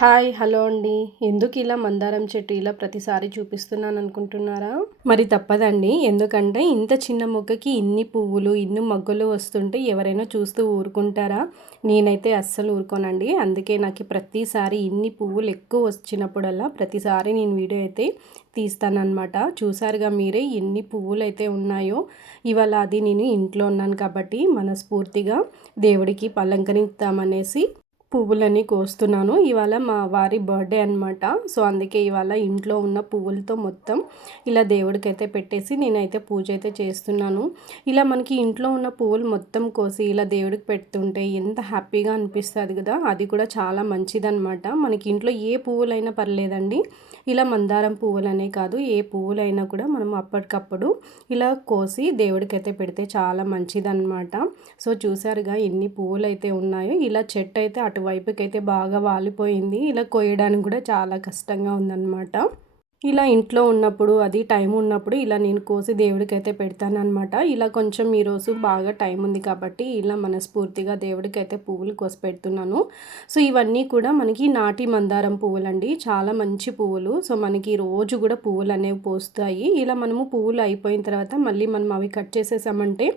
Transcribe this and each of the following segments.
Hi hello అండి. ఎందుకు ఇలా మందారం చెట్టు ఇలా ప్రతిసారి చూపిస్తున్నాను అనుకుంటున్నారా? మరి తప్పదండి. ఎందుకంటే ఇంత చిన్న మొక్కకి ఇన్ని పువ్వులు, ఇన్ని మొగ్గలు వస్తుంటే ఎవరైనా చూస్తూ ఊరుకుంటారా? నేనైతే అస్సలు ఊరుకోనండి. అందుకే నాకు ప్రతిసారి ఇన్ని పువ్వులు ఎక్కువ వచ్చినప్పుడల్లా ప్రతిసారి నేను వీడియో అయితే తీస్తానన్నమాట. చూసారుగా మీరే ఎన్ని పువ్వులు అయితే ఉన్నాయో. ఇవాళ అది నేను ఇంట్లో ఉన్నాను కాబట్టి మనస్ఫూర్తిగా దేవుడికి అలంకరిద్దామనేసి పువ్వులని కోస్తున్నాను. ఇవాళ మా వారి బర్త్డే అనమాట. సో అందుకే ఇవాళ ఇంట్లో ఉన్న పువ్వులతో మొత్తం ఇలా దేవుడికైతే పెట్టేసి నేనైతే పూజ అయితే చేస్తున్నాను. ఇలా మనకి ఇంట్లో ఉన్న పువ్వులు మొత్తం కోసి ఇలా దేవుడికి పెడుతుంటే ఎంత హ్యాపీగా అనిపిస్తుంది కదా. అది కూడా చాలా మంచిదన్నమాట. మనకి ఇంట్లో ఏ పువ్వులైనా పర్లేదండి. ఇలా మందారం పువ్వులనే కాదు, ఏ పువ్వులైనా కూడా మనం అప్పటికప్పుడు ఇలా కోసి దేవుడికైతే పెడితే చాలా మంచిదన్నమాట. సో చూసారుగా ఎన్ని పువ్వులు అయితే ఉన్నాయో. ఇలా చెట్టు అయితే అటువైపుకైతే బాగా వాలిపోయింది. ఇలా కోయడానికి కూడా చాలా కష్టంగా ఉందన్నమాట. ఇలా ఇంట్లో ఉన్నప్పుడు అది టైం ఉన్నప్పుడు ఇలా నేను కోసి దేవుడికైతే పెడతానన్నమాట. ఇలా కొంచెం ఈరోజు బాగా టైం ఉంది కాబట్టి ఇలా మనస్ఫూర్తిగా దేవుడికైతే పువ్వులు కోసి పెడుతున్నాను. సో ఇవన్నీ కూడా మనకి నాటి మందారం పువ్వులండి. చాలా మంచి పువ్వులు. సో మనకి రోజు కూడా పువ్వులు అనేవి పోస్తాయి. ఇలా మనము పువ్వులు అయిపోయిన తర్వాత మళ్ళీ మనం అవి కట్ చేసేసామంటే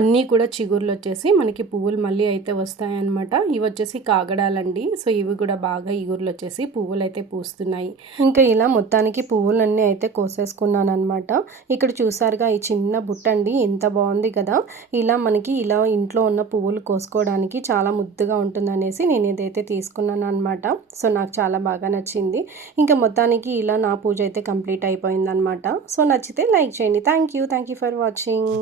అన్నీ కూడా చిగుర్లు వచ్చేసి మనకి పువ్వులు మళ్ళీ అయితే వస్తాయన్నమాట. ఇవి వచ్చేసి కాగడాలండి. సో ఇవి కూడా బాగా ఇగుర్లు వచ్చేసి పువ్వులు అయితే పూస్తున్నాయి. ఇంకా ఇలా మొత్తానికి పువ్వులన్నీ అయితే కోసేసుకున్నాను అనమాట. ఇక్కడ చూసారుగా ఈ చిన్న బుట్ట అండి, ఎంత బాగుంది కదా. ఇలా మనకి ఇలా ఇంట్లో ఉన్న పువ్వులు కోసుకోవడానికి చాలా ముద్దుగా ఉంటుందనేసి నేను ఇదైతే తీసుకున్నాను అనమాట. సో నాకు చాలా బాగా నచ్చింది. ఇంకా మొత్తానికి ఇలా నా పూజ అయితే కంప్లీట్ అయిపోయిందనమాట. సో నచ్చితే లైక్ చేయండి. Thank you for watching.